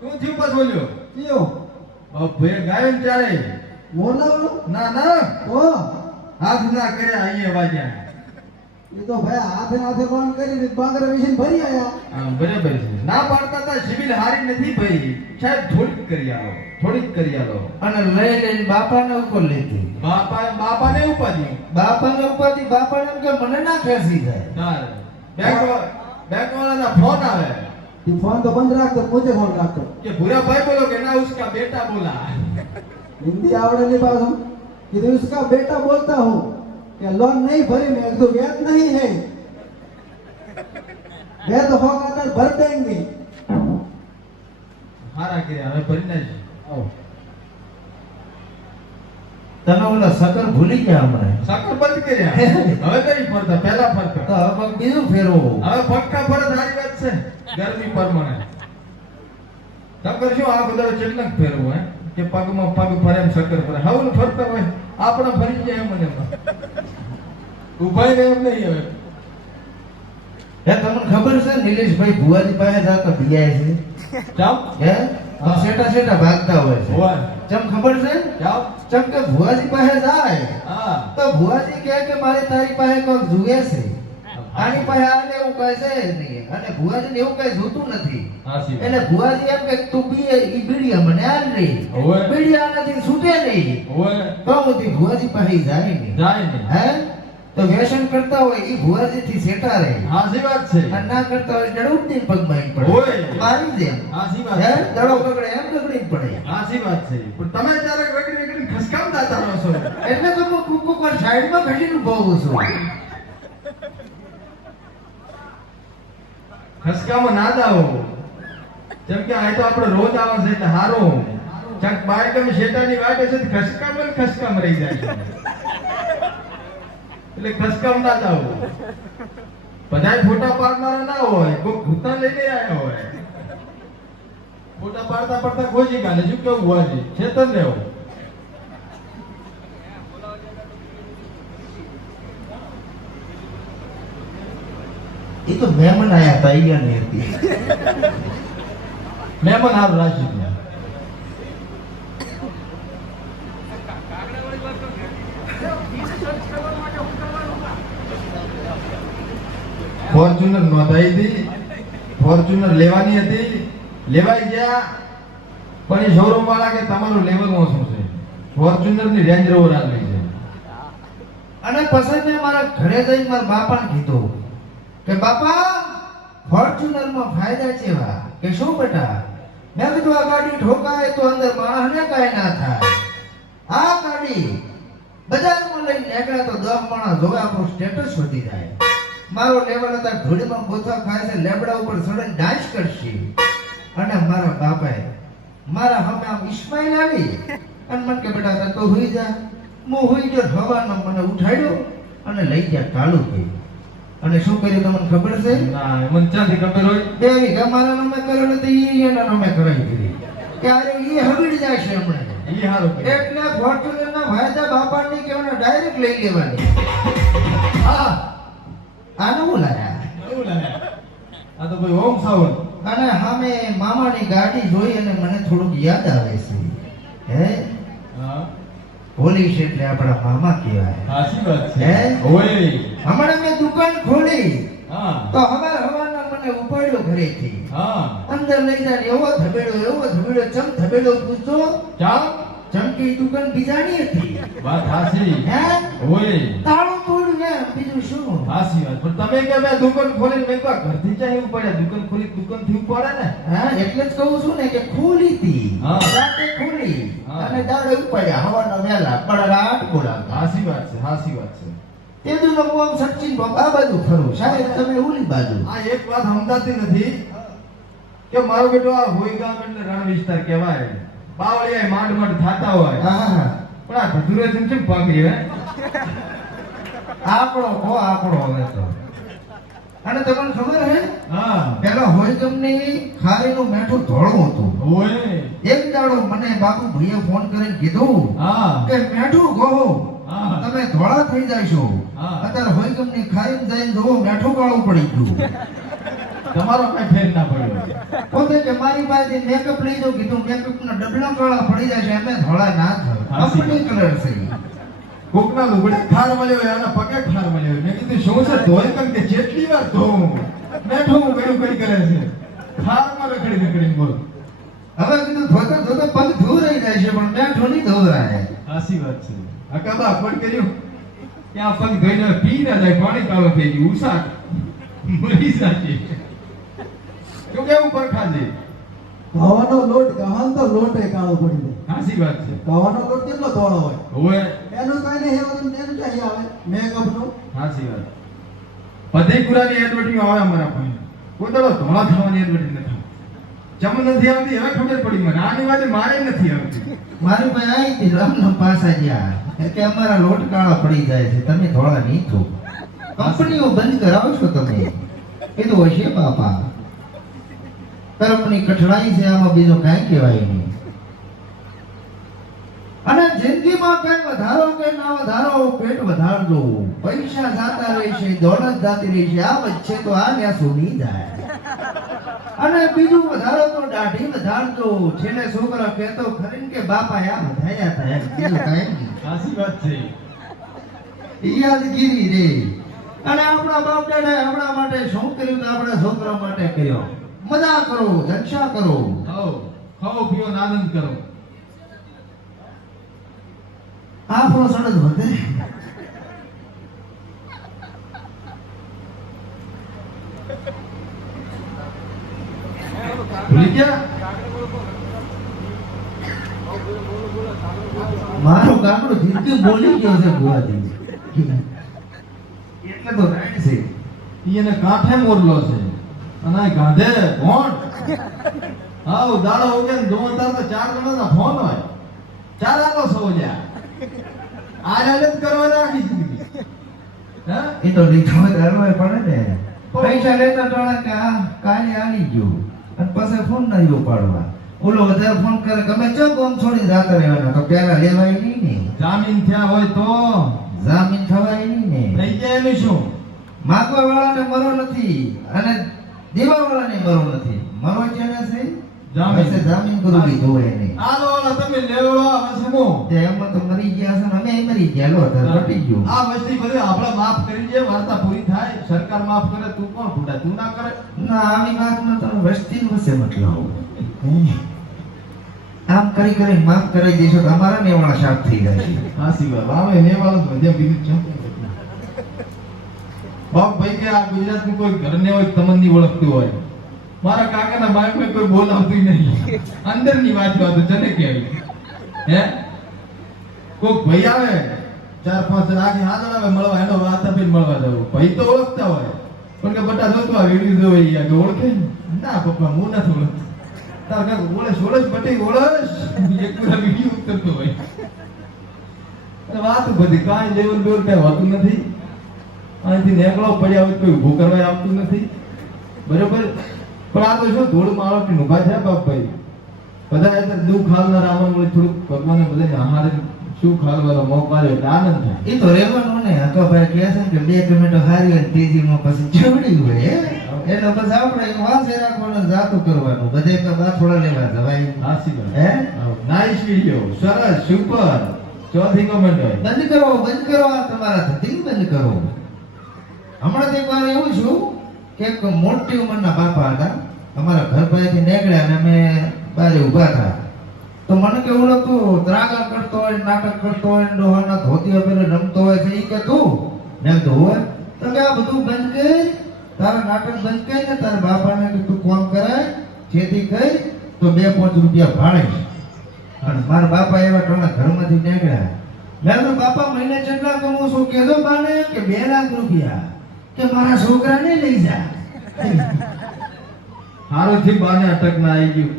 તું થયું પાછ બોલ્યો કયો ભે ગાયો ને ચારે બોલાવો ના ના ઓ હાથ ના કરે આઈએ વાગ્યા એ તો ભાઈ હાથે કોણ કરી બાંગરા વિશે ભરી આયા બરાબર છે ના પાડતા તા સિવિલ હારી નથી ભાઈ સાહેબ થોડીક કરી આલો અને લઈ લઈને બાપાને ઉપર લીધી. બાપાને ઉપાધી બાપાને એમ કે મને ના ખેંચી જાય. बैंक वाला फोन आवे ये फोन तो बंद रख दो मुझे फोन रख दो कि बुरा भाई बोलो कि ना उसका बेटा बोला हिंदी आवड़े नहीं पास हम कि तो उसका बेटा बोलता हूँ कि लोन नहीं भरी मैं तो व्याज नहीं है वे तो होगा तो भर देंगे हारा के हमें भरना है आओ તમે ઓલા સકર ભૂલી ગયા હમણાં. સાકર બંધ કર્યા હવે કઈ ફરતા પહેલા ફરતા તો હવે બીજું ફેરવો. હવે ફટકા ફરત સારી વાત છે ગરમી પરમાણે સકર શું આ બધા કેટલાક ફેરવું હે કે પગમાં પગ ફરે એમ સકર ફરે હવે ફરતા હોય આપણે ફરી જાય એમ મને ઉભાઈ રહે એમ નહીં હવે હે તમને ખબર છે નિલેશભાઈ ભુવાજી પાસે જાતા ભીયાય છે. જાવ હે સેટા ભાગતા હોય છે. હોય ચમ ખબર છે જાવ ચમ કે ભુવાજી પાસે જાય હા તો ભુવાજી કહે કે મારે તારી પાસે કોક જુએ છે. આની પાસે આને એવું કહે છે નહીં અને ભુવાજીને એવું કઈ જોતું નથી. હાસી એટલે ભુવાજી એમ કે તું ઈ બીડિયા મને આલ રે હોય બીડિયા નથી છૂટે નહીં હોય તો હું ભુવાજી પાસે જાય નહીં. જાય ને હે તો વ્યસન કરતા હોય ઈ ભુવાજી થી સેટા રહે. હાસી વાત છે અને ના કરતા હોય ડડુકતી પગમાં ઈ પડે હોય. મારી દે હાસી વાત હે છે દડો પકડે એમ પકડી પડે. હાસી વાત છે પણ તમે ત્યારે રગડી ખસકામતા તારો છો એટલે તો હું કુકુ પર સાઈડમાં ઘટીને બોલું છું. ખસકામાં ના દાવો જેમ કે આ તો આપણે રોજ આવે છે એટલે હારો ચક બાય તમે શેતાની વાટે છે ખસકામ રહી જાય છે એટલે ખસકામ ના દાવો બધાય ફોટા પાડનારા ના હોય કોઈ ભૂતા લઈને આવ્યા હોય ફોટા પાડતા ખોજી ગાલે શું કેવું હોવાજી ચેતન રહેવો એ તો મહેમાન આયા હતા અહીંયા ની હતી. મહેમાન હાર રાશી ગયા ફોર્ચ્યુનર નોંધાઈ હતી ફોર્ચ્યુનર લેવાની હતી લેવાઈ ગયા પણ એ શોરૂમ વાળા કે તમારું લેવલ ઓછું છે ફોર્ચ્યુનર ની રેન્જ રોવર આવી છે અને પછી મેં મારા ઘરે જઈને મારા બાપાને કીધું કે બાપા ફોર્ચ્યુનર માં ફાયદા કેવા કે શું બેટા મેં કીધું આ ગાડી ઠોકાય તો અંદર માણસને કાંઈ ના થાય. આ ગાડી બજારમાં લઈને નીકળ્યા તો 10 માણસ જોવે આપણું સ્ટેટસ વધી જાય. મારો લેવલ હતા ધૂળીમાં ગોથા ખાય છે લેબડા ઉપર ચડીને ડાન્સ કરશે. અને મારા બાપાએ મારા સામે આમ ઇસ્માઈલ આવી અને મને કે બેટા તો હુઈ જા. હું હુઈ ગયો હવાનો મને ઉઠાડ્યો અને લઈ ગયા તાલુકે. અને શું કર્યું તમને ખબર છે? ના મને ક્યાંથી ખબર હોય બે વીઘા મારા નામે કર્યો નથી ઈ એના નામે કરાવી દીધી કે અરે ઈ હગડી જાય છે હમણાં. ઈ હારું કર્યું. એટલે ફોર્ચ્યુનર ના ફાયદા બાપાની કેવાને ડાયરેક્ટ લઈ લેવાની. હા આને બોલાયા એવું લાગે આ તો ભાઈ ઓમ સાવન અને સામે મામાની ગાડી જોઈ અને મને થોડુંક યાદ આવે છે. હે હા પોલીસ એટલે આપણા મામા કહેવાય. હાસી વાત છે હે? ઓય હમણાં મેં દુકાન ખોલી હા તો હવારના મને ઉપાડ્યો ઘરેથી હા અંદર લઈ જાય એવો ધબેડો ચમ ધબેડો પૂછતો ચાલ ચમકી દુકાન બીજાની હતી. વાત હાસી હે ઓય તાળું તોડ્યું ને બીજું શું. હાસી વાત પણ તમે કે મેં દુકાન ખોલીને મેં કહ્યું ઘરથી ચાહે પડ્યા દુકાન ખોલી દુકાન થી પડે ને હા એટલે જ કહું છું ને કે ખોલી હતી હા. રાતે ખોલી હા. અને દાડે ઉપાડ્યા હવાના વહેલા બળરાટ બોલાવતા. હાસી વાત છે તે દુનો કોમ સચિન બાબા આ બાજુ ફરું સાહેબ તમે ઓલી બાજુ. આ એક વાત સમજાતી નથી કે મારો બેટો આ હોઈ ગામ એટલે રણ વિસ્તાર કહેવાય બાવળિયા માંડ થાતા હોય હા પણ આ ધધુરે જેમ પામી હે આપણો હવે તો. અને તમને ખબર હે હા પેલા હોય તમને ખારીનું મેઠું ધોળું હતું. ઓય એક દાડો મને બાપુ ભાઈએ ફોન કરીને કીધું હા કે મેઠું કહો હા તમે ધોળા થઈ જાશો. હા. અત્યારે હોય તમને ખારીને જઈને જોવો મેઠું કાળું પડી ગયું. તમારો કઈ ફેર ના પડ્યો. પોતે કે મારી પાસે મેકઅપ લઈ જાઉં, કીધું મેકઅપ ના ડબલા કાળા પડી જાય છે, અમે ધોળા ના થાય, કંપની કલર છે. કોકના લુગડે ખાર મળ્યો હોય, આના પગે ખાર મળ્યો હોય. મેં કીધું શું છે ધોઈ કર કે જેટલી વાર ધોઉં બેઠો હું કઈ કરે છે ખારમાં રખડી બોલ. હવે કીધું ધોતા ધોતા પગ ધોરાઈ જાય છે, પણ બેઠો નહીં ધોરાય. સાચી વાત છે. આ કદા અપડ કર્યું ત્યાં પગ ધોઈને પી ના જાય, પાણી કાળો થઈ ગયું, ઉષા મરી સાચી શું કેવું પરખા છે. ઘઉંનો લોટ ગહન તો લોટ એ કાળો પડી જાય. સાચી વાત છે. ઘઉંનો લોટ કેટલો ધોળો હોય, હવે એનું કઈ નહીં એવું એનું ક્યાં આવે મેકઅપ નું. સાચી વાત. પધેપુરાની એડવર્ટાઇઝ આવે અમારા પાસે, કોઈ દાડો ધોળા થવાની એડવર્ટાઇઝ નથી. ચમ નથી આવતી, હવે ખબર પડી મને. આની વાત મારે નથી આવતી. મારી પાસે આવી હતી રામના પાસા જ્યાં કે અમારા લોટ કાળા પડી જાય છે, તમે ધોળા નહીં થો, કંપનીઓ બંધ કરાવો છો તમે. કીધું હશે બાપા, કર્મની કઠણાઈ છે, આમાં બીજું કાંઈ કહેવાય નહીં. અને જિંદગીમાં કઈ વધારો કે ના વધારો, પેટ વધારજો. પૈસા જાતા રહેશે, દોલત જાતી રહેશે, આ વચ્ચે તો આ ન્યા સોની જાય. અને બીજું વધારો તો દાઢી વધારજો. છેલ્લે છોકરા કહેતો ખરી કે બાપા આ વધાયા હતા, બીજું કાંઈ નહીં. સાચી વાત છે. યાદગીરી રે. અને આપણા બાપ દાદાએ આપણા માટે શું કર્યું તો આપણા છોકરા માટે કર્યો. મજા કરો, જલસા કરો. ખાઓ પીઓ ને આનંદ કરો. આપણો સડક વધે. ભૂલી ગયા? મારો કાકડો જિંદગી બોલી ગયો છે ભુવાજી, એટલે તો રાઈટ છે. ઈ એને કાંઠે મોરલો છે અને આ ગાંધે ભોંડ. હાવ દાડો ઉગે ને જો તાર તો 4 જણાના ફોન હોય, 4 આલો સૌ લ્યા. આ હાલત કરવાના આખી જિંદગી. હે એ તો લીધો ધરવાય પડે ને. પૈસા લેતા ટોળા કે આ કાલે આલી ગયો અને પછી ફોન નહીં ઉપાડવા. ઓલો વધારે ફોન કરે ગમે ચો કોમ છોડી જાતા રહેવાના, તો પેલા લેવાય નહીં ને. જામીન થયા હોય તો જામીન થવાય નહીં ને. થઈ જાય એનું શું? માગવા વાળાને મરો નથી અને દેવા વાળાને મરો નથી. મરો જેને છે જામીન. પછી જામીન કરું લીધો હોય નહીં. આલો આલો તમે લેવડો વસમો. તે એમાં તો મરી ગયા છે ને અમે મરી ગયા, લો તો પટી ગયું. આ વસ્તી બધી આપણે માફ કરી દે, વાર્તા પૂરી થાય. સરકાર માફ કરે, તું કોણ ખોટા? તું ના કરે. ના આવી વાતમાં તો વસ્તી વસે મતલબ. આમ કરી કરી માફ કરી દેશો તો અમારા નેવાળા સાફ થઈ જાય છે. હાસી વાત. આવે ને વાળો વધ્યા બીજું છે. બાપ ભાઈ કે આ ગુજરાતનું કોઈ ઘર ને હોય તમને ઓળખતું હોય. મારા કાકાના બાઈકમાં કોઈ બોલાવતું નહીં. અંદરની વાત તો જને કેવી. હે કોક ભાઈ આવે 4-5 જણ આગે હાજર આવે મળવા, એનો વાત આપીને મળવા જવું. ભાઈ તો ઓળખતા હોય પણ કે બટા જોતો આ વિડીયો જોઈ યા કે ઓળખે ના પપ્પા હું નથી ઓળખતો. તાર કાક ઓળખ બટી ઓળખ એક પૂરા વિડીયો ઉતરતો હોય. વાત બધી કાંઈ લેવલ બેવલ કઈ હોતું નથી. અહીંથી નેકળો પડ્યા હોય કોઈ ઊભું કરવા આવતું નથી. બરોબર. પણ આ તો શું ધૂળમાં આળપીને ઊભા થયા બાપભાઈ. બધા અત્યારે દુઃખ હાલનાર આવવાનું વળી થોડુંક ભગવાને બધાને આહારે સુખ હાલવાનો મોકો આલ્યો એટલે આનંદ થાય. એ તો રહેવાનું ને. હકાભાઈ કહે છે કે 2 ટમેટો હારી હોય ત્રીજીમાં પછી ચવડી હોય એનો પછી આપણે વાંચે રાખવાનું, જાતું કરવાનું. બધે થોડા લેવા જવાય. હાસી વાત. હે નાઈસ વિડિયો, સરસ, સુપર. ચોથી કમેન્ટ હોય. બંધ કરો આ તમારા ધતિંગ બંધ કરો. હમણાં તો એક વાર એવું છું કે એક મોટી ઉંમરના બાપા હતા, અમારા ઘર પાસેથી નીકળ્યા અને અમે બારે ઊભા હતા. તો મને કેવું લાગતું ત્રાગા કરતો હોય, નાટક કરતો હોય, ડોહાના ધોતિયા પહેરે રમતો હોય છે. ઈ કે તું ને તો હોય તો કે આ બધું બંધ કર, તારા નાટક બંધ કર ને તારા બાપાને કે તું કોમ કરાય, ખેતી કર તો 2-5 રૂપિયા ભાડે. અને મારા બાપા એવા ટોળા ઘરમાંથી નીકળ્યા. મેં તો બાપા મહિને કેટલા કમાઉં છું? કેજો બાને કે 2 લાખ રૂપિયા. કે મારા છોકરાને લઈ જા. હારોથી બાને અટક ના આવી ગયું.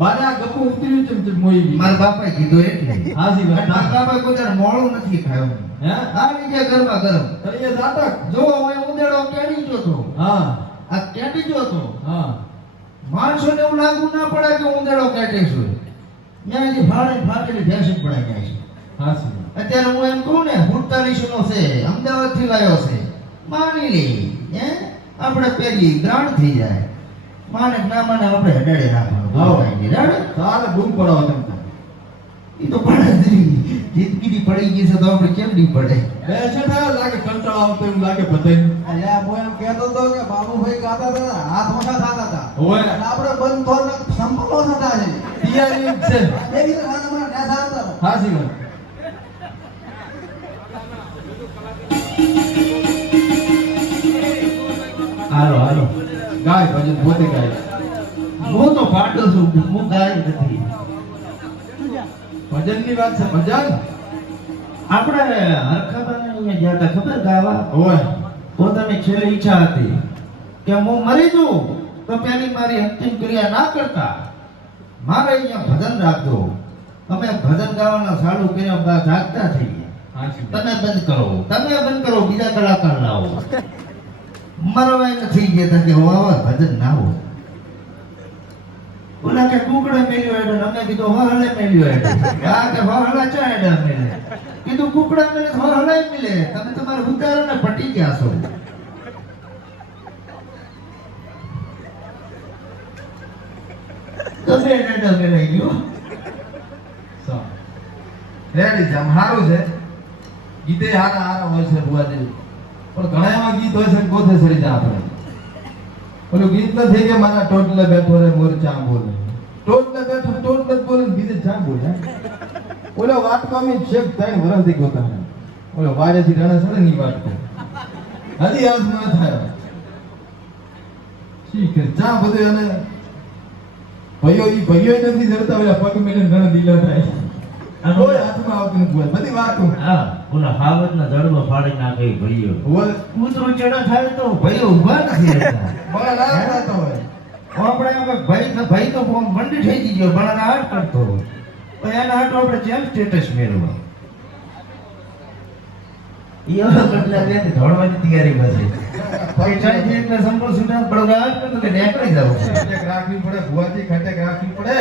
બાને આ ગપ્પુ ઉતર્યું ચમચમ મોઈ ગઈ. મારા બાપાએ કીધું એટલે. હાસી વાત. મારા બાપાએ કોઈ દર મોળું નથી ખાયું. હે આવી ગયા ગરબા ગરમ. તળિયે નાટક. જો હવે ઉંદેડો કેડી ગયો તો. હા આ કેડી ગયો તો. હા માણસોને એવું લાગુ ના પડે કે ઉંદેડો કેટે છે. ત્યાંથી ફાટેલી ભેંસી પડાઈ જાય છે. હાસી વાત. અત્યારે હું એમ કહું ને 47 નો છે, અમદાવાદ થી લાવ્યો છે. માની લે. હે આપણે પહેરી ગ્રાન્ડ થઈ જાય. માને ના માને આપણે હડાડે રાખવાનું. આવો. કાંઈ નહીં, રાડે? સારે બૂમ પડાવો તમે તો. ઈ તો પડે જ નહીં. જિંદગીની પડી ગઈ છે તો આપણે કેમ નહીં પડે? બેસે થાય લાગે કંટાળો આવતો એમ લાગે બધાય. અલ્યા હું એમ કહેતો હતો કે બાબુભાઈ ગાતા હતા હાથ મોટા થતા હતા હોય. અને આપણે બંધ થોડો સંપલો થતા છે તૈયારી જ છે. એ રીતે ખાને મને નેસા આવતા હતા. હાચી વાત. હાલો હાલો. ગાય ભજન પોતે ગાય. હું તો પાડો છું, હું ગાય નથી. ભજનની વાત છે ભજન. આપણે હરખાબાને અહીંયા ગયા હતા ખબર ગાવા? હોય. પોતાની છેલ્લી ઈચ્છા હતી કે હું મરી જઉં તો પેલી મારી અંતિમ ક્રિયા ના કરતા મારે અહીંયા ભજન રાખજો. અમે ભજન ગાવાના ચાલુ કર્યા બાદ જાગતા થઈ ગયા. હાચી વાત. તમે બંધ કરો, તમે બંધ કરો, બીજા કલાકાર લાવો. મરવાય નથી ગયા કે હવે ભજન ના હોય. ઓલા કે કુકડે મેલ્યો હેડે, અમે કીધું હળે મેલ્યો હેડે. આ કે હળા ચા હેડે મેલે. કીધું કુકડા મેલે તો હળાય મેલે. તમે તમારે ઉતારો ને પટી ગયા છો. તમે હેડે મેલાઈ ગયો. રેડી છે આમ સારું છે. ગીતે હારા હારા હોય છે બુઆજી. પણ ઘણા એવા ગીત હોય છે કે ગોથે સડી જાય આપણે. ઓલું ગીત નથી કે મારા ટોટલે બેઠો રે મોર ચા બોલે. ટોટલે બેઠો ટોટલે જ બોલે ને બીજે ચા બોલે. ઓલો વાટકામી શેક 3 વર્ષથી ગોતા. ઓલો વારેથી રણે સડે ની વાટકો. હજી આજમાં થાય. ઠીક છે ચા બધું અને ભાઈઓ નથી જડતા ઓલા પગ મેલે રણે દીલો થાય. કોઈ હાથમાં આવતું નથી બોલ. બધી વાતો. હા, ઓલા હાવજના જડવો ફાડી નાખે ભાઈઓ. બોલ. કૂતરું ચડે થાય તો ભાઈઓ ઊભા નથી રહેતા. બોલ ના થતો હોય. આપણે એમ કે ભાઈ તો મંડી થઈ ગયો, બળાના હાથ કરતો હોય. પણ એના હાથ આપણે જેમ સ્ટેટસ મેળવવા. ઈ હવે બદલા બે દોડવાની તૈયારીમાં છે. કોઈ ચાલતી એટલે સંપૂર્ણ સુધાર બળગા હાથ કરતો કે નેકળી જાવ છે. ખટેક રાખવી પડે ભુવાજી, ખટેક રાખવી પડે.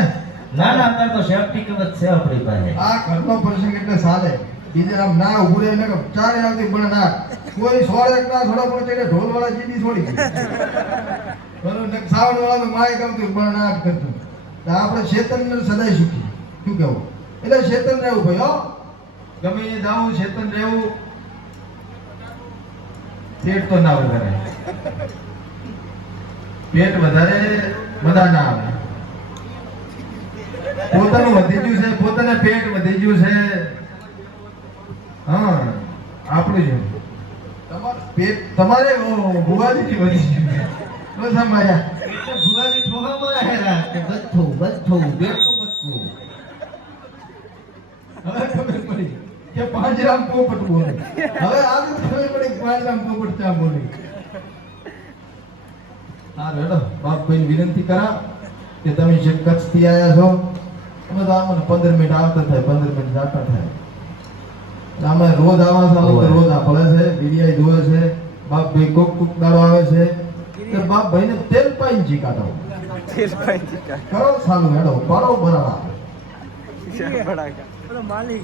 ના ના, અત્યારે તો સેફટી કવચ છે આપણી પાસે. આ ઘરનો પ્રસંગ એટલે ચાલે. બીજે આમ ના ઉભું રહે ને કે ચારે આવતી પણ ના કોઈ સોળ એક ના થોડા પણ એટલે ઢોલ વાળા જીડી છોડી ગઈ. બરોબર ને સાવણ વાળા તો માય ગમતું પણ ના કરતું. તો આપણે ચેતન ને સદાય સુખી. શું કહેવું? એટલે ચેતન રહેવું ભાઈ હો. ગમે એ જાવું ચેતન રહેવું. પેટ તો ના વધારે. પેટ વધારે બધા ના આવે. પોતાનું વધી ગયું છે, પોતાને પેટ વધી ગયું છે. હા આપણું છે. પેટ તમારે ભુવાજી વધી ગયું. તો સમજ્યા. ભુવાજી ઠોકામાં હેરા કે બધું બેઠું બધું. હવે ખબર પડી કે પાંજરામ પોપટ બોલે. હવે આગળ ખબર પડી કે પાંજરામ પોપટ ચા બોલે. હા રેડો બાપ ભાઈ વિનંતી કરા કે તમે જે કચ્છથી આવ્યા છો અમે તો આમાં 15 મિનિટ આવતા થાય, 15 મિનિટ જાતા થાય. અમે રોજ આવા છો, અમે તો રોજ આ પડે છે, બીડીઆઈ જોવે છે. બાપ ભાઈ કોક દાડો આવે છે તો બાપ ભાઈને તેલ પાઈ જી કાઢો. કરો સાલું હેડો પાડો બરાબર. માલિક